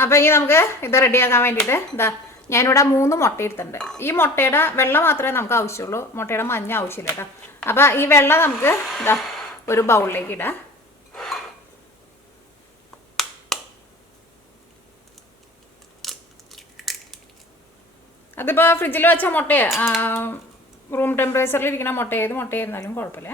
അപ്പോൾ ഇനി നമുക്ക് ഇത് റെഡിയാക്കാൻ വേണ്ടിയിട്ട് ഞാനിവിടെ 3 മുട്ട എടുത്തിട്ടുണ്ട്. ഈ മുട്ടയുടെ വെള്ള മാത്രമേ നമുക്ക് ആവശ്യമുള്ളൂ, മുട്ടയുടെ മഞ്ഞ ആവശ്യമില്ല കേട്ടോ. അപ്പോൾ ഈ വെള്ളം നമുക്ക് ഒരു ബൗളിലേക്ക് ഇടാം. അതിപ്പോൾ ഫ്രിഡ്ജിൽ വെച്ച മുട്ടയെ റൂം ടെമ്പറേച്ചറിൽ ഇരിക്കുന്ന മുട്ട ഏത് മുട്ടയായിരുന്നാലും കുഴപ്പമില്ല.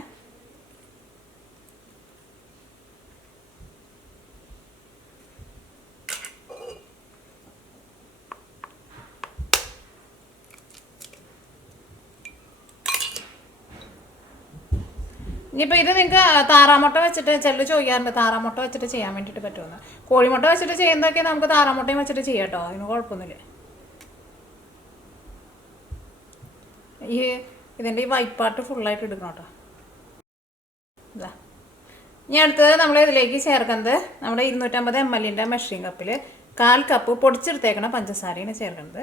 ഇനിയിപ്പോൾ ഇത് നിങ്ങൾക്ക് താറാമുട്ട വെച്ചിട്ട് ചിലർ ചോദിക്കാറുണ്ട്, താറാമുട്ട വെച്ചിട്ട് ചെയ്യാൻ വേണ്ടിയിട്ട് പറ്റുമെന്ന്. കോഴിമുട്ട വെച്ചിട്ട് ചെയ്യുന്നതൊക്കെ നമുക്ക് താറാമുട്ടയും വെച്ചിട്ട് ചെയ്യാം കേട്ടോ, അതിന് കുഴപ്പമൊന്നുമില്ല. ഇതിൻ്റെ ഈ വൈറ്റ് പാർട്ട് ഫുള്ളായിട്ട് എടുക്കണം കേട്ടോ. ഇതാ ഇനി അടുത്തത് നമ്മൾ ഇതിലേക്ക് ചേർക്കുന്നത് നമ്മുടെ 250 ml മെഷറിംഗ് കപ്പിൽ 1/4 കപ്പ് പൊടിച്ചെടുത്തേക്കണം പഞ്ചസാരയാണ് ചേർക്കുന്നത്.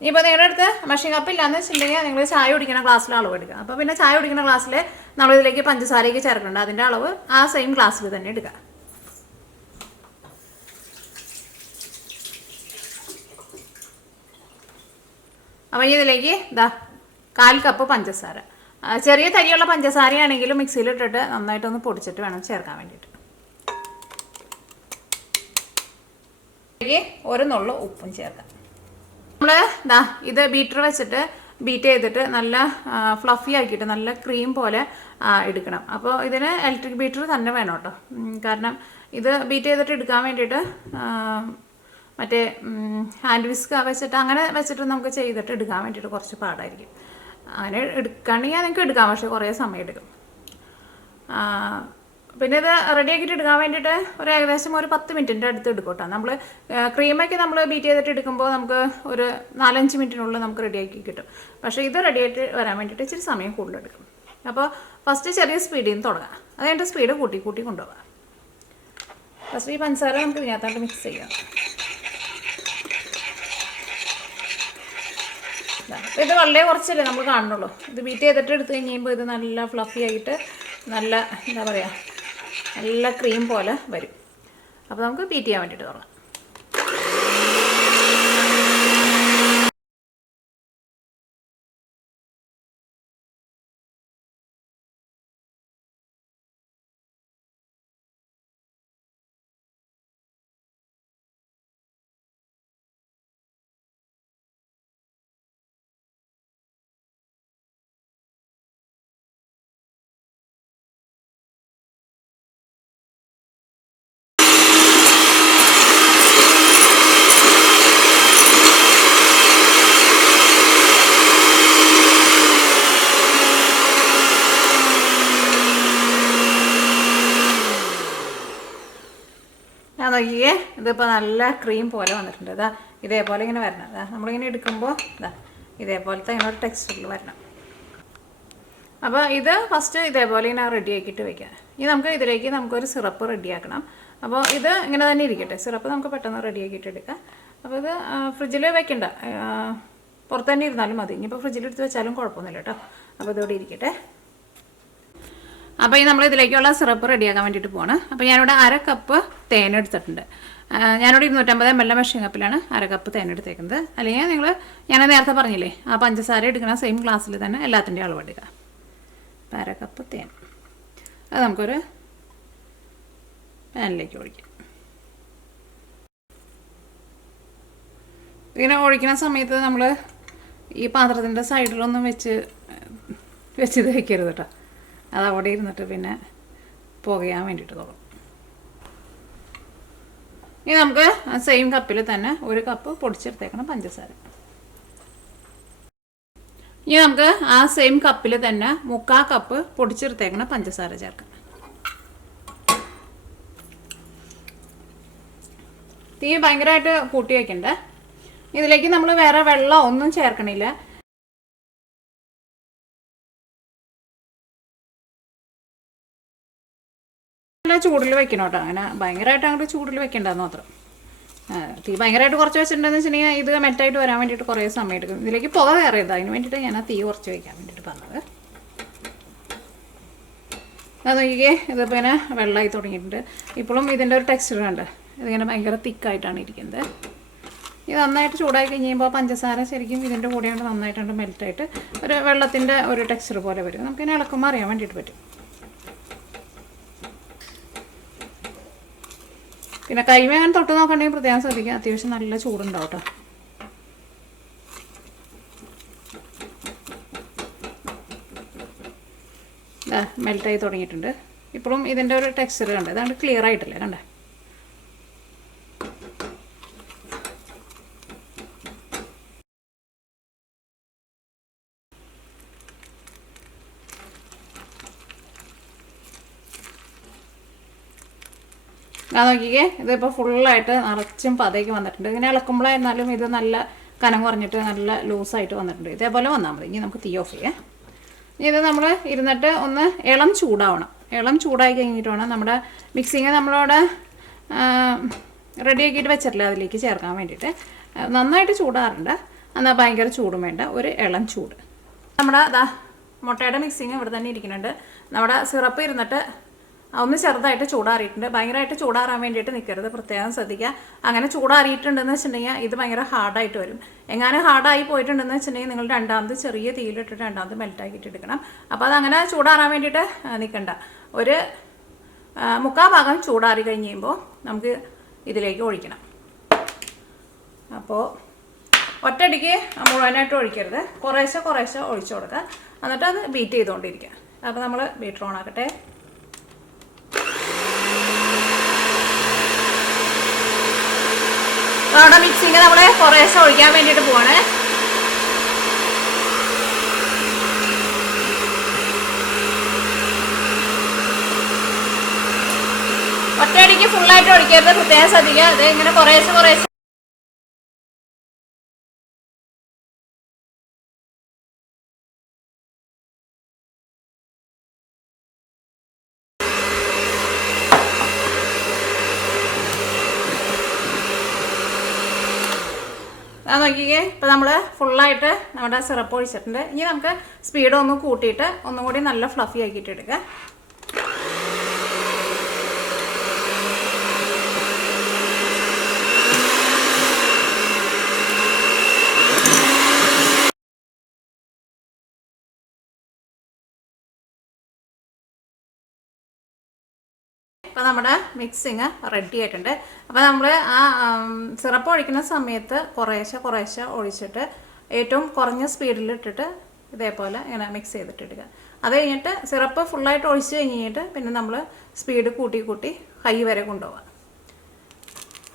ഇപ്പോൾ നിങ്ങളുടെ അടുത്ത് മെഷറിംഗ് കപ്പ് ഇല്ലാന്ന് വെച്ചിട്ടുണ്ടെങ്കിൽ നിങ്ങൾ ചായ കുടിക്കുന്ന ഗ്ലാസ്സിൽ അളവ് എടുക്കുക. അപ്പോൾ പിന്നെ ചായ കുടിക്കുന്ന ഗ്ലാസ്സിൽ നമ്മളിതിലേക്ക് പഞ്ചസാരയ്ക്ക് ചേർക്കുന്നുണ്ട്, അതിൻ്റെ അളവ് ആ സെയിം ഗ്ലാസ്സിൽ തന്നെ എടുക്കുക. അപ്പോൾ ഇതിലേക്ക് 1/4 കപ്പ് പഞ്ചസാര, ചെറിയ തരിയുള്ള പഞ്ചസാരയാണെങ്കിലും മിക്സിയിലിട്ടിട്ട് നന്നായിട്ടൊന്ന് പൊടിച്ചിട്ട് വേണം ചേർക്കാൻ വേണ്ടിയിട്ട്. ഇതിലേക്ക് ഒരു നുള്ളു ഉപ്പും ചേർക്കാം. നമ്മൾ ഇത് ബീറ്റർ വെച്ചിട്ട് ബീറ്റ് ചെയ്തിട്ട് നല്ല ഫ്ലഫി ആക്കിയിട്ട് നല്ല ക്രീം പോലെ എടുക്കണം. അപ്പോൾ ഇതിന് ഇലക്ട്രിക് ബീറ്റർ തന്നെ വേണം കേട്ടോ, കാരണം ഇത് ബീറ്റ് ചെയ്തിട്ട് എടുക്കാൻ വേണ്ടിയിട്ട് മറ്റേ ഹാൻഡ് വിസ്ക് വെച്ചിട്ട് അങ്ങനെ വെച്ചിട്ട് നമുക്ക് ചെയ്തിട്ട് എടുക്കാൻ വേണ്ടിയിട്ട് കുറച്ച് പാടായിരിക്കും. അങ്ങനെ എടുക്കുകയാണെങ്കിൽ നിങ്ങൾക്ക് എടുക്കാം, പക്ഷേ കുറേ സമയം എടുക്കും. പിന്നെ ഇത് റെഡിയാക്കിയിട്ട് എടുക്കാൻ വേണ്ടിയിട്ട് ഏകദേശം ഒരു 10 മിനിറ്റിൻ്റെ അടുത്ത് എടുക്കും കേട്ടോ. നമ്മൾ ക്രീമൊക്കെ നമ്മൾ ബീറ്റ് ചെയ്തിട്ട് എടുക്കുമ്പോൾ നമുക്ക് ഒരു 4-5 മിനിറ്റിനുള്ളിൽ നമുക്ക് റെഡിയാക്കി കിട്ടും. പക്ഷേ ഇത് റെഡിയായിട്ട് വരാൻ വേണ്ടിയിട്ട് ഇച്ചിരി സമയം കൂടുതലെടുക്കും. അപ്പോൾ ഫസ്റ്റ് ചെറിയ സ്പീഡിൽ നിന്ന് തുടങ്ങാം, അത് കഴിഞ്ഞിട്ട് സ്പീഡ് കൂട്ടി കൊണ്ടുപോകാം. ഫസ്റ്റ് ഈ പഞ്ചസാര നമുക്ക് ഇതിനകത്തോട്ട് മിക്സ് ചെയ്യാം. ഇത് വളരെ കുറച്ചല്ലേ നമ്മൾ കാണുന്നുള്ളൂ. ഇത് ബീറ്റ് ചെയ്തിട്ട് എടുത്ത് കഴിയുമ്പോൾ ഇത് നല്ല ഫ്ലഫി ആയിട്ട് നല്ല എന്താ പറയുക, നല്ല ക്രീം പോലെ വരും. അപ്പോൾ നമുക്ക് ബീറ്റ് ചെയ്യാൻ വേണ്ടിയിട്ട് തുടങ്ങാം. നോക്കിയേ, ഇതിപ്പോൾ നല്ല ക്രീം പോലെ വന്നിട്ടുണ്ട്. ഇതേപോലെ ഇങ്ങനെ വരണം. നമ്മളിങ്ങനെ എടുക്കുമ്പോൾ ഇതേപോലത്തെ ഇങ്ങനെ ഒരു ടെക്സ്ചറിൽ വരണം. അപ്പോൾ ഇത് ഫസ്റ്റ് ഇതേപോലെ ഇങ്ങനെ റെഡി ആക്കിയിട്ട് വയ്ക്കാം. ഇനി നമുക്ക് ഇതിലേക്ക് നമുക്കൊരു സിറപ്പ് റെഡിയാക്കണം. അപ്പോൾ ഇത് ഇങ്ങനെ തന്നെ ഇരിക്കട്ടെ, സിറപ്പ് നമുക്ക് പെട്ടെന്ന് റെഡിയാക്കിയിട്ട് എടുക്കാം. അപ്പോൾ ഇത് ഫ്രിഡ്ജിൽ വെക്കണ്ട, പുറത്ത് തന്നെ ഇരുന്നാലും മതി. ഇനിയിപ്പോൾ ഫ്രിഡ്ജിലെടുത്ത് വെച്ചാലും കുഴപ്പമൊന്നുമില്ല കേട്ടോ. അപ്പോൾ ഇതോടെ ഇരിക്കട്ടെ. അപ്പോൾ ഈ നമ്മൾ ഇതിലേക്കുള്ള സിറപ്പ് റെഡിയാക്കാൻ വേണ്ടിയിട്ട് പോവാണ്. അപ്പോൾ ഞാനിവിടെ 1/2 കപ്പ് തേൻ എടുത്തിട്ടുണ്ട്. ഞാനിവിടെ 250 ml മെഷറിംഗ് കപ്പിലാണ് 1/2 കപ്പ് തേൻ എടുത്തേക്കുന്നത്. അല്ലെങ്കിൽ ഞാൻ നേരത്തെ പറഞ്ഞില്ലേ, ആ പഞ്ചസാര എടുക്കുന്ന സെയിം ഗ്ലാസ്സിൽ തന്നെ എല്ലാത്തിൻ്റെയും അളവ് എടുക്കുക. അപ്പോൾ 1/2 കപ്പ് തേൻ അത് നമുക്കൊരു പാനിലേക്ക് ഒഴിക്കാം. ഇങ്ങനെ ഒഴിക്കുന്ന സമയത്ത് നമ്മൾ ഈ പാത്രത്തിൻ്റെ സൈഡിലൊന്നും വെച്ച് വയ്ക്കരുത് കേട്ടോ. അത് അവിടെ ഇരുന്നിട്ട് പിന്നെ പുകയാൻ വേണ്ടിയിട്ട് തുടങ്ങും. ഇനി നമുക്ക് സെയിം കപ്പിൽ തന്നെ 1 കപ്പ് പൊടിച്ചെടുത്തേക്കണം പഞ്ചസാര. ഇനി നമുക്ക് ആ സെയിം കപ്പിൽ തന്നെ 3/4 കപ്പ് പൊടിച്ചെടുത്തേക്കണം പഞ്ചസാര ചേർക്കാം. തീ ഭയങ്കരമായിട്ട് കൂട്ടി വയ്ക്കണ്ടേ. ഇതിലേക്ക് നമ്മൾ വേറെ വെള്ളം ഒന്നും ചേർക്കണില്ല. നല്ല ചൂടിൽ വെക്കണം കേട്ടോ. അങ്ങനെ ഭയങ്കരമായിട്ട് അങ്ങോട്ട് ചൂടിൽ വെക്കേണ്ടതെന്ന് മാത്രം. തീ ഭയങ്കരമായിട്ട് കുറച്ച് വെച്ചിട്ടുണ്ടെന്ന് വെച്ചിട്ടുണ്ടെങ്കിൽ ഇത് മെറ്റായിട്ട് വരാൻ വേണ്ടിയിട്ട് കുറേ സമയം എടുക്കും. ഇതിലേക്ക് പുക കയറിയത്, അതിന് വേണ്ടിയിട്ട് ഞാൻ ആ തീ കുറച്ച് വയ്ക്കാൻ വേണ്ടിയിട്ട് പറഞ്ഞത്. അത് നോക്കിക്കേ, ഇതിപ്പോൾ ഇങ്ങനെ വെള്ളമായി തുടങ്ങിയിട്ടുണ്ട്. ഇപ്പോഴും ഇതിൻ്റെ ഒരു ടെക്സ്ചർ ഉണ്ട്. ഇതിങ്ങനെ ഭയങ്കര തിക്കായിട്ടാണ് ഇരിക്കുന്നത്. ഇത് നന്നായിട്ട് ചൂടായി കഴിയുമ്പോൾ പഞ്ചസാര ശരിക്കും ഇതിൻ്റെ കൂടെയാണ് നന്നായിട്ടുണ്ട് മെൽറ്റായിട്ട് ഒരു വെള്ളത്തിൻ്റെ ഒരു ടെക്സ്ചർ പോലെ വരും. നമുക്കിങ്ങനെ ഇളക്കുമ്പോൾ അറിയാൻ വേണ്ടിയിട്ട് പറ്റും. പിന്നെ കൈമേൻ തൊട്ട് നോക്കണമെങ്കിൽ പ്രത്യേകം ശ്രദ്ധിക്കുക, അത്യാവശ്യം നല്ല ചൂടുണ്ടാവും കേട്ടോ. മെൽറ്റായി തുടങ്ങിയിട്ടുണ്ട്. ഇപ്പോഴും ഇതിൻ്റെ ഒരു ടെക്സ്ചർ കണ്ടേ, അതാണ്ട് ക്ലിയർ ആയിട്ടില്ലേ കണ്ടേ. ഞാൻ നോക്കിക്കേ, ഇതിപ്പോൾ ഫുള്ളായിട്ട് നിറച്ചും പതയ്ക്ക് വന്നിട്ടുണ്ട്. ഇങ്ങനെ ഇളക്കുമ്പോഴായിരുന്നാലും ഇത് നല്ല കനം കുറഞ്ഞിട്ട് നല്ല ലൂസായിട്ട് വന്നിട്ടുണ്ട്. ഇതേപോലെ വന്നാൽ മതി. ഇനി നമുക്ക് തീ ഓഫ് ചെയ്യാം. ഇനി ഇത് നമ്മൾ ഇരുന്നിട്ട് ഒന്ന് ഇളം ചൂടാവണം. ഇളം ചൂടായി കഴിഞ്ഞിട്ട് വേണം നമ്മുടെ മിക്സിങ് നമ്മളവിടെ റെഡിയാക്കിയിട്ട് വെച്ചിട്ടില്ല അതിലേക്ക് ചേർക്കാൻ വേണ്ടിയിട്ട്. നന്നായിട്ട് ചൂടാറുണ്ട്, എന്നാൽ ഭയങ്കര ചൂടും വേണ്ട, ഒരു ഇളം ചൂട്. നമ്മുടെ മുട്ടയുടെ മിക്സിങ് ഇവിടെ തന്നെ ഇരിക്കുന്നുണ്ട്. നമ്മുടെ സിറപ്പ് ഇരുന്നിട്ട് ഒന്ന് ചെറുതായിട്ട് ചൂടാറിയിട്ടുണ്ട്. ഭയങ്കരമായിട്ട് ചൂടാറാൻ വേണ്ടിയിട്ട് നിൽക്കരുത്, പ്രത്യേകം ശ്രദ്ധിക്കുക. അങ്ങനെ ചൂടാറിയിട്ടുണ്ടെന്ന് വെച്ചിട്ടുണ്ടെങ്കിൽ ഇത് ഭയങ്കര ഹാർഡായിട്ട് വരും. എങ്ങനെ ഹാർഡായി പോയിട്ടുണ്ടെന്ന് വെച്ചിട്ടുണ്ടെങ്കിൽ നിങ്ങൾ രണ്ടാമത് ചെറിയ തീയിലിട്ടിട്ട് രണ്ടാമത് മെൽറ്റാക്കിയിട്ട് എടുക്കണം. അപ്പോൾ അതങ്ങനെ ചൂടാറാൻ വേണ്ടിയിട്ട് നിൽക്കണ്ട. ഒരു 3/4 ഭാഗം ചൂടാറി കഴിഞ്ഞ് കഴിയുമ്പോൾ നമുക്ക് ഇതിലേക്ക് ഒഴിക്കണം. അപ്പോൾ ഒറ്റയടിക്ക് മുഴുവനായിട്ട് ഒഴിക്കരുത്, കുറേശ്ശെ കുറേശ്ശെ ഒഴിച്ചു കൊടുക്കുക. എന്നിട്ട് അത് ബീറ്റ് ചെയ്തുകൊണ്ടിരിക്കുക. അപ്പോൾ നമ്മൾ ബീറ്റർ ഓൺ ആക്കട്ടെ. അവിടെ മിക്സിങ് നമ്മൾ കുറേശ്ശെ ഒഴിക്കാൻ വേണ്ടിയിട്ട് പോവാണ്. ഒറ്റയടിക്ക് ഫുള്ളായിട്ട് ഒഴിക്കരുത്, പ്രത്യേകം ശ്രദ്ധിക്കുക. അത് ഇങ്ങനെ കുറേശ്ശെ കുറേശ്ശെ നോക്കിക്കേ. ഇപ്പോൾ നമ്മൾ ഫുള്ളായിട്ട് നമ്മുടെ സിറപ്പ് ഒഴിച്ചിട്ടുണ്ട്. ഇനി നമുക്ക് സ്പീഡ് ഒന്ന് കൂട്ടിയിട്ട് ഒന്നും കൂടി നല്ല ഫ്ലഫി ആക്കിയിട്ട് എടുക്കുക. അപ്പോൾ നമ്മുടെ മിക്സിങ് റെഡി ആയിട്ടുണ്ട്. അപ്പോൾ നമ്മൾ ആ സിറപ്പ് ഒഴിക്കുന്ന സമയത്ത് കുറേശ്ശെ കുറേശ്ശെ ഒഴിച്ചിട്ട് ഏറ്റവും കുറഞ്ഞ സ്പീഡിലിട്ടിട്ട് ഇതേപോലെ ഇങ്ങനെ മിക്സ് ചെയ്തിട്ടിടുക. അത് കഴിഞ്ഞിട്ട് സിറപ്പ് ഫുള്ളായിട്ട് ഒഴിച്ച് കഴിഞ്ഞിട്ട് പിന്നെ നമ്മൾ സ്പീഡ് കൂട്ടി കൂട്ടി ഹൈ വരെ കൊണ്ടുപോകാം.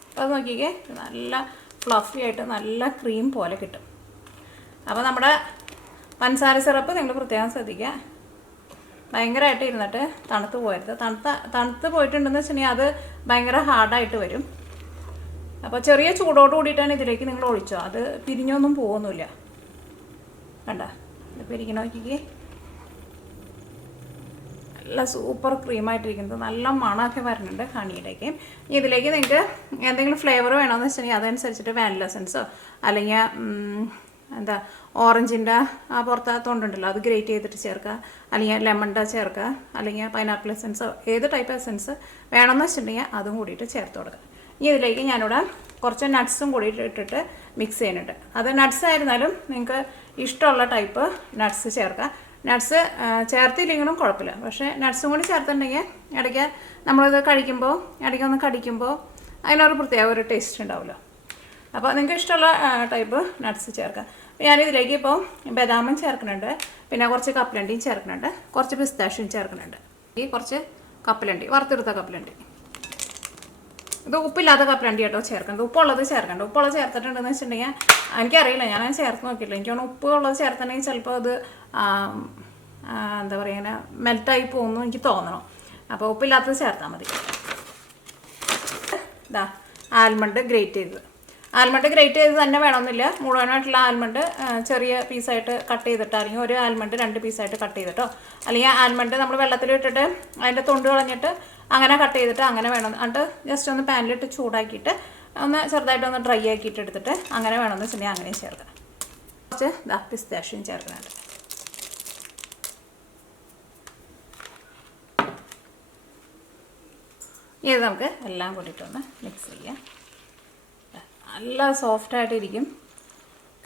അപ്പോൾ അത് നോക്കിക്കേ, നല്ല ഫ്ലഫി ആയിട്ട് നല്ല ക്രീം പോലെ കിട്ടും. അപ്പോൾ നമ്മുടെ പഞ്ചസാര സിറപ്പ് നിങ്ങൾ പ്രത്യേകം ശ്രദ്ധിക്കുക, ഭയങ്കരമായിട്ട് ഇരുന്നിട്ട് തണുത്ത് പോയത്. തണുത്ത് പോയിട്ടുണ്ടെന്ന് വെച്ചിട്ടുണ്ടെങ്കിൽ അത് ഭയങ്കര ഹാർഡായിട്ട് വരും. അപ്പോൾ ചെറിയ ചൂടോട് കൂടിയിട്ടാണ് ഇതിലേക്ക് നിങ്ങൾ ഒഴിച്ചോ, അത് പിരിഞ്ഞൊന്നും പോകുന്നില്ല. കണ്ട ഇതിപ്പോൾ ഇരിക്കണ നോക്കിക്ക്, നല്ല സൂപ്പർ ക്രീമായിട്ടിരിക്കുന്നത്, നല്ല മണമൊക്കെ വരുന്നുണ്ട് ഹണിയുടെയൊക്കെ. ഇതിലേക്ക് നിങ്ങൾക്ക് എന്തെങ്കിലും ഫ്ലേവർ വേണമെന്ന് വെച്ചിട്ടുണ്ടെങ്കിൽ അതനുസരിച്ചിട്ട് വാനില എസൻസോ അല്ലെങ്കിൽ എന്താ ഓറഞ്ചിൻ്റെ ആ പുറത്തെ തൊണ്ടുണ്ടല്ലോ അത് ഗ്രേറ്റ് ചെയ്തിട്ട് ചേർക്കുക, അല്ലെങ്കിൽ ലെമണിൻ്റെ ചേർക്കുക, അല്ലെങ്കിൽ പൈനാപ്പിൾ എസൻസോ ഏത് ടൈപ്പ് എസൻസ് വേണമെന്ന് വെച്ചിട്ടുണ്ടെങ്കിൽ അതും കൂടിയിട്ട് ചേർത്ത് കൊടുക്കുക. ഇനി ഇതിലേക്ക് ഞാനിവിടെ കുറച്ച് നട്ട്സും കൂടി ഇട്ടിട്ട് മിക്സ് ചെയ്യുന്നുണ്ട്. അത് നട്ട്സ് ആയിരുന്നാലും നിങ്ങൾക്ക് ഇഷ്ടമുള്ള ടൈപ്പ് നട്ട്സ് ചേർക്കുക. നട്ട്സ് ചേർത്തില്ലെങ്കിലും കുഴപ്പമില്ല, പക്ഷേ നട്ട്സും കൂടി ചേർത്തിട്ടുണ്ടെങ്കിൽ ഇടയ്ക്ക് നമ്മളിത് കഴിക്കുമ്പോൾ ഇടയ്ക്കൊന്ന് കടിക്കുമ്പോൾ അതിനൊരു പ്രത്യേക ഒരു ടേസ്റ്റ് ഉണ്ടാവുമല്ലോ. അപ്പോൾ നിങ്ങൾക്ക് ഇഷ്ടമുള്ള ടൈപ്പ് നട്ട്സ് ചേർക്കാം. ഞാനിതിലേക്ക് ഇപ്പോൾ ബദാമും ചേർക്കുന്നുണ്ട്, പിന്നെ കുറച്ച് കപ്പലണ്ടിയും ചേർക്കുന്നുണ്ട്, കുറച്ച് പിസ്താഷ്യം ചേർക്കുന്നുണ്ട്, ഈ കുറച്ച് കപ്പലണ്ടി, വറുത്തെടുത്ത കപ്പലണ്ടി. ഇത് ഉപ്പില്ലാത്ത കപ്പലണ്ടി കേട്ടോ ചേർക്കുന്നത്, ഉപ്പുള്ളത് ചേർക്കണ്ട. ഉപ്പുള്ളത് ചേർത്തിട്ടുണ്ടെന്ന് വെച്ചിട്ടുണ്ടെങ്കിൽ എനിക്കറിയില്ല, ഞാൻ ചേർത്ത് നോക്കിയില്ല. എനിക്ക് തോന്നുന്നു ഉപ്പ് ഉള്ളത് ചേർത്തിട്ടുണ്ടെങ്കിൽ ചിലപ്പോൾ അത് എന്താ പറയുക ഇങ്ങനെ മെൽറ്റായി പോകുന്നു എനിക്ക് തോന്നണം. അപ്പോൾ ഉപ്പില്ലാത്തത് ചേർത്താൽ മതി. ഇതാ ആൽമണ്ട് ഗ്രേറ്റ് ചെയ്തത്. ആൽമണ്ട് ഗ്രേറ്റ് ചെയ്ത് തന്നെ വേണമെന്നില്ല, മുഴുവനായിട്ടുള്ള ആൽമണ്ട് ചെറിയ പീസായിട്ട് കട്ട് ചെയ്തിട്ട്, അല്ലെങ്കിൽ ഒരു ആൽമണ്ട് 2 പീസായിട്ട് കട്ട് ചെയ്തിട്ടോ, അല്ലെങ്കിൽ ആൽമണ്ട് നമ്മൾ വെള്ളത്തിലിട്ടിട്ട് അതിൻ്റെ തൊണ്ട് കളഞ്ഞിട്ട് അങ്ങനെ കട്ട് ചെയ്തിട്ട് അങ്ങനെ വേണം. എന്നിട്ട് ജസ്റ്റ് ഒന്ന് പാനിലിട്ട് ചൂടാക്കിയിട്ട് ഒന്ന് ചെറുതായിട്ടൊന്ന് ഡ്രൈ ആക്കിയിട്ട് എടുത്തിട്ട് അങ്ങനെ വേണമെന്ന് വെച്ചിട്ടുണ്ടെങ്കിൽ അങ്ങനെയും ചേർക്കാം. കുറച്ച് പിസ്താഷ്യം ചേർക്കുന്നുണ്ട്. ഇത് നമുക്ക് എല്ലാം കൂടിയിട്ടൊന്ന് മിക്സ് ചെയ്യാം. നല്ല സോഫ്റ്റായിട്ടിരിക്കും,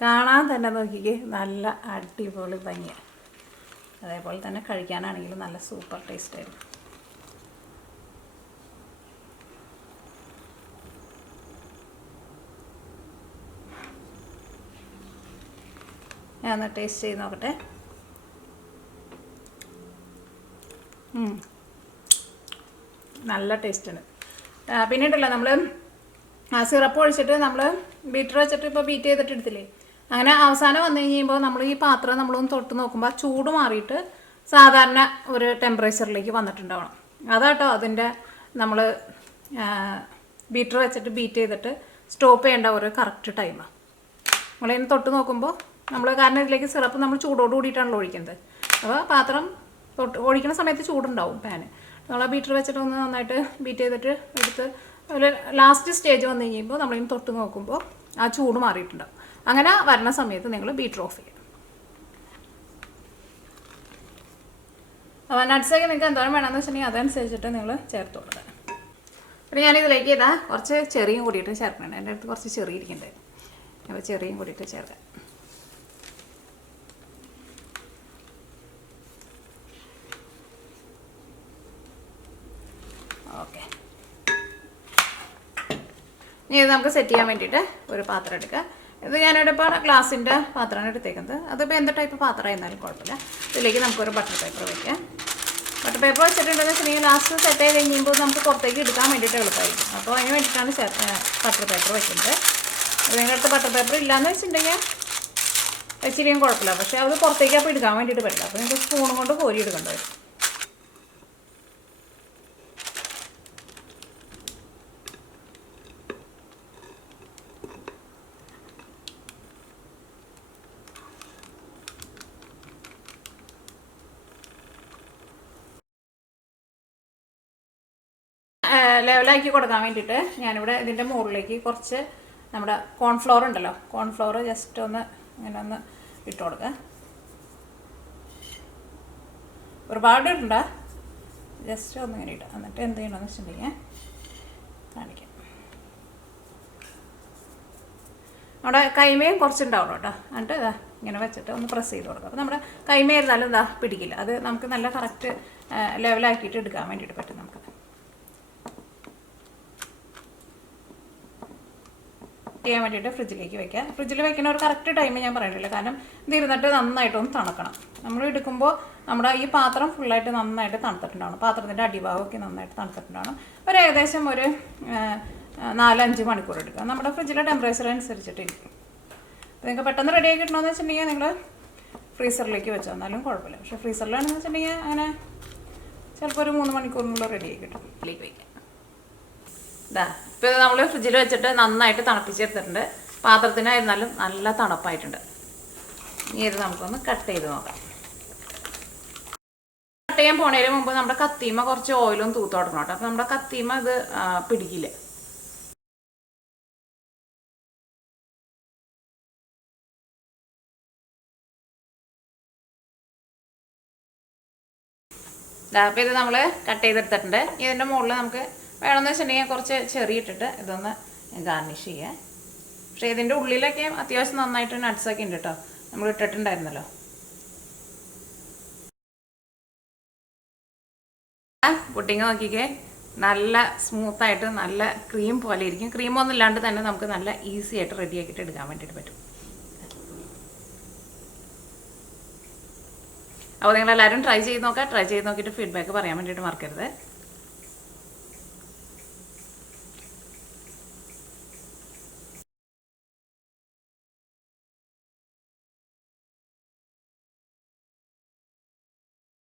കാണാൻ തന്നെ നോക്കിക്കേ നല്ല അടിപൊളി ഭംഗിയാണ്. അതേപോലെ തന്നെ കഴിക്കാനാണെങ്കിലും നല്ല സൂപ്പർ ടേസ്റ്റ് ആയിരുന്നു. ഞാൻ ഒന്ന് ടേസ്റ്റ് ചെയ്ത് നോക്കട്ടെ. നല്ല ടേസ്റ്റാണ്. പിന്നീടല്ല നമ്മൾ സിറപ്പ് ഒഴിച്ചിട്ട് നമ്മൾ ബീറ്റർ വെച്ചിട്ട് ഇപ്പോൾ ബീറ്റ് ചെയ്തിട്ട് എടുത്തില്ലേ, അങ്ങനെ അവസാനം വന്നു കഴിയുമ്പോൾ നമ്മൾ ഈ പാത്രം നമ്മളൊന്ന് തൊട്ട് നോക്കുമ്പോൾ ആ ചൂട് മാറിയിട്ട് സാധാരണ ഒരു ടെമ്പറേച്ചറിലേക്ക് വന്നിട്ടുണ്ടാവണം. അതാട്ടോ അതിൻ്റെ നമ്മൾ ബീറ്റർ വെച്ചിട്ട് ബീറ്റ് ചെയ്തിട്ട് സ്റ്റോപ്പ് ചെയ്യേണ്ട ഒരു കറക്റ്റ് ടൈമാണ്. നമ്മളിതിന് തൊട്ട് നോക്കുമ്പോൾ നമ്മൾ, കാരണം ഇതിലേക്ക് സിറപ്പ് നമ്മൾ ചൂടോട് കൂടിയിട്ടാണല്ലോ ഒഴിക്കുന്നത്. അപ്പോൾ പാത്രം ഒഴിക്കുന്ന സമയത്ത് ചൂടുണ്ടാവും പാന്. നമ്മൾ ആ ബീറ്റർ വെച്ചിട്ട് ഒന്ന് നന്നായിട്ട് ബീറ്റ് ചെയ്തിട്ട് എടുത്ത് ഒരു ലാസ്റ്റ് സ്റ്റേജ് വന്നു കഴിയുമ്പോൾ നമ്മളിങ്ങനെ തൊട്ട് നോക്കുമ്പോൾ ആ ചൂട് മാറിയിട്ടുണ്ടാവും. അങ്ങനെ വരുന്ന സമയത്ത് നിങ്ങൾ ബീറ്റർ ഓഫ് ചെയ്യണം. അപ്പോൾ നട്ട്സൊക്കെ നിങ്ങൾക്ക് എന്തോരം വേണമെന്ന് വെച്ചിട്ടുണ്ടെങ്കിൽ അതനുസരിച്ചിട്ട് നിങ്ങൾ ചേർത്ത് കൊടുക്കുക. പിന്നെ ഞാനിതിലേക്ക് ഇതാ കുറച്ച് ചെറിയും കൂടിയിട്ട് ചേർക്കണം. എൻ്റെ അടുത്ത് കുറച്ച് ചെറിയ ഇരിക്കുന്നുണ്ട്, അപ്പോൾ ചെറിയും കൂടിയിട്ട് ചേർക്കാം. ഓക്കെ, ഇനി ഇത് നമുക്ക് സെറ്റ് ചെയ്യാൻ വേണ്ടിയിട്ട് ഒരു പാത്രം എടുക്കുക. ഇത് ഞാനിവിടെ ഇപ്പോൾ ഗ്ലാസിൻ്റെ പാത്രമാണ് എടുത്തേക്കുന്നത്. അതിപ്പോൾ എന്ത് ടൈപ്പ് പാത്രമായിരുന്നാലും കുഴപ്പമില്ല. ഇതിലേക്ക് നമുക്കൊരു ബട്ടർ പേപ്പർ വയ്ക്കാം. ബട്ടർ പേപ്പർ വെച്ചിട്ടുണ്ടെന്ന് വെച്ചിട്ടുണ്ടെങ്കിൽ ലാസ്റ്റ് സെറ്റ് ചെയ്ത് കഴിയുമ്പോൾ നമുക്ക് പുറത്തേക്ക് എടുക്കാൻ വേണ്ടിയിട്ട് എളുപ്പമായിരിക്കും. അപ്പോൾ അതിന് വേണ്ടിയിട്ടാണ് ബട്ടർ പേപ്പർ വയ്ക്കുന്നത്. നിങ്ങളുടെ അടുത്ത് ബട്ടർ പേപ്പർ ഇല്ലയെന്ന് വെച്ചിട്ടുണ്ടെങ്കിൽ വെച്ചിരിക്കും കുഴപ്പമില്ല, പക്ഷേ അത് പുറത്തേക്ക് അപ്പോൾ എടുക്കാൻ വേണ്ടിയിട്ട് പറ്റില്ല. അപ്പോൾ നിങ്ങൾക്ക് സ്പൂണും കൊണ്ട് കോരി എടുക്കേണ്ടി വരും. ലെവലാക്കി കൊടുക്കാൻ വേണ്ടിയിട്ട് ഞാനിവിടെ ഇതിൻ്റെ മുകളിലേക്ക് കുറച്ച് നമ്മുടെ കോൺഫ്ലോർ ഉണ്ടല്ലോ, കോൺഫ്ലോർ ജസ്റ്റ് ഒന്ന് ഇങ്ങനെ ഒന്ന് ഇട്ട് കൊടുക്കുക. ഒരുപാട് ഇടണ്ട, ജസ്റ്റ് ഒന്ന് ഇങ്ങനെ ഇടുക. എന്നിട്ട് എന്ത് ചെയ്യണമെന്ന് വെച്ചിട്ടുണ്ടെങ്കിൽ കാണിക്കാം. നമ്മുടെ കൈമയും കുറച്ചുണ്ടാവണം കേട്ടോ. എന്നിട്ട് ഇതാ ഇങ്ങനെ വെച്ചിട്ട് ഒന്ന് പ്രസ് ചെയ്ത് കൊടുക്കുക. അപ്പോൾ നമ്മുടെ കൈമയിരുന്നാലും ഇതാ പിടിക്കില്ല. അത് നമുക്ക് നല്ല കറക്റ്റ് ലെവലാക്കിയിട്ട് എടുക്കാൻ വേണ്ടിയിട്ട് പറ്റും. നമുക്ക് ചെയ്യാൻ വേണ്ടിയിട്ട് ഫ്രിഡ്ജിലേക്ക് വയ്ക്കുക. ഫ്രിഡ്ജിൽ വയ്ക്കുന്ന ഒരു കറക്റ്റ് ടൈം ഞാൻ പറയുന്നില്ല, കാരണം ഇത് ഇരുന്നിട്ട് നന്നായിട്ടൊന്ന് തണുക്കണം. നമ്മൾ എടുക്കുമ്പോൾ നമ്മുടെ ഈ പാത്രം ഫുള്ളായിട്ട് നന്നായിട്ട് തണുത്തിട്ടുണ്ടാവണം. പാത്രത്തിൻ്റെ അടിഭാഗമൊക്കെ നന്നായിട്ട് തണുത്തിട്ടുണ്ടാവണം. ഒരു ഏകദേശം ഒരു 4-5 മണിക്കൂർ എടുക്കുക. നമ്മുടെ ഫ്രിഡ്ജിലെ ടെമ്പറേച്ചർ അനുസരിച്ചിട്ടിരിക്കും. അപ്പോൾ നിങ്ങൾക്ക് പെട്ടെന്ന് റെഡിയാക്കി കിട്ടണമെന്ന് വെച്ചിട്ടുണ്ടെങ്കിൽ നിങ്ങൾ ഫ്രീസറിലേക്ക് വെച്ചോ, എന്നാലും കുഴപ്പമില്ല. പക്ഷേ ഫ്രീസറിലാണെന്ന് വെച്ചിട്ടുണ്ടെങ്കിൽ അങ്ങനെ ചിലപ്പോൾ ഒരു 3 മണിക്കൂറിനുള്ളിൽ റെഡിയാക്കി കിട്ടും. ഇതിലേക്ക് വയ്ക്കാം. ഇതാ ഇപ്പോൾ ഇത് നമ്മൾ ഫ്രിഡ്ജിൽ വെച്ചിട്ട് നന്നായിട്ട് തണുപ്പിച്ചെടുത്തിട്ടുണ്ട്. പാത്രത്തിനായിരുന്നാലും നല്ല തണുപ്പായിട്ടുണ്ട്. ഇനി ഇത് നമുക്കൊന്ന് കട്ട് ചെയ്ത് നോക്കാം. കട്ട് ചെയ്യാൻ പോണതിന് മുമ്പ് നമ്മുടെ കത്തിമ കുറച്ച് ഓയിലും തൂത്ത് കൊടുക്കണം കേട്ടോ. അപ്പോൾ നമ്മുടെ കത്തിമ ഇത് പിടിക്കില്ല. അപ്പോൾ ഇത് നമ്മൾ കട്ട് ചെയ്തെടുത്തിട്ടുണ്ട്. ഇതിൻ്റെ മുകളിൽ നമുക്ക് വേണമെന്ന് വെച്ചിട്ടുണ്ടെങ്കിൽ കുറച്ച് ചെറി ഇട്ടിട്ട് ഇതൊന്ന് ഗാർണിഷ് ചെയ്യാം. പക്ഷേ ഇതിൻ്റെ ഉള്ളിലൊക്കെ അത്യാവശ്യം നന്നായിട്ട് നട്ട്സൊക്കെ ഉണ്ട് കേട്ടോ, നമ്മൾ ഇട്ടിട്ടുണ്ടായിരുന്നല്ലോ. പുഡിങ് നോക്കിക്കേ, നല്ല സ്മൂത്തായിട്ട് നല്ല ക്രീം പോലെ ഇരിക്കും. ക്രീമൊന്നും ഇല്ലാണ്ട് തന്നെ നമുക്ക് നല്ല ഈസി ആയിട്ട് റെഡി ആക്കിയിട്ട് എടുക്കാൻ വേണ്ടിയിട്ട് പറ്റും. അപ്പോൾ നിങ്ങളെല്ലാവരും ട്രൈ ചെയ്ത് നോക്കുക. ട്രൈ ചെയ്ത് നോക്കിയിട്ട് ഫീഡ്ബാക്ക് പറയാൻ വേണ്ടിയിട്ട് മറക്കരുത്.